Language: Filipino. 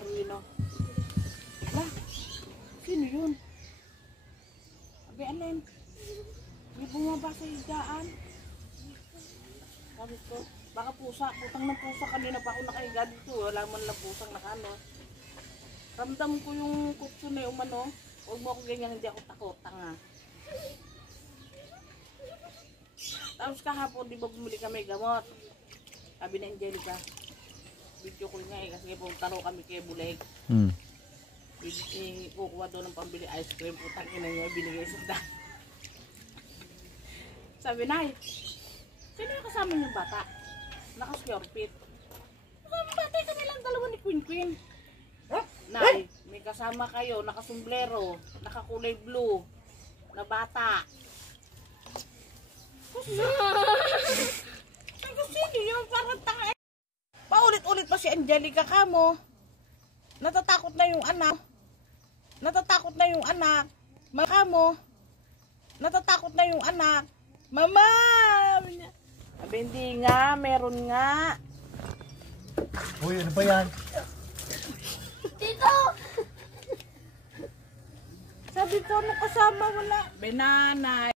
Arwino. Ala, sino yun? Abi, alin? May bumaba sa higaan. Sabi ko, baka pusa. Putang ng pusa. Kanina pa ako nakahiga dito. Wala man lang pusang nakano. Ramdam ko yung kutso na yung umano. Huwag mo ako ganyan, hindi ako takot. Tanga. Tapos kahapon, di ba bumili kami gamot? Sabi na Angelica, video ko nga kasi taro kami kay Buleg. Kukuha doon ng pambili ice cream. Putang ina niya, binigay sa daan. Sabi, Nay, sino yung kasama yung bata? Naka-scorpit. Kasama bata, kami lang dalawa ni Queen Queen. Nay, may kasama kayo, nakasumblero, nakakulay blue, na bata. Sino yun? Parang tanga. Paulit-ulit pa si Angelica kamo. Natatakot na yung anak. Natatakot na yung anak. Kamo. Natatakot na yung anak. Mama! Sabi, hindi nga, meron nga. Uy, ano ba yan? Tito! Sabi ko, ano kasama wala? Banana.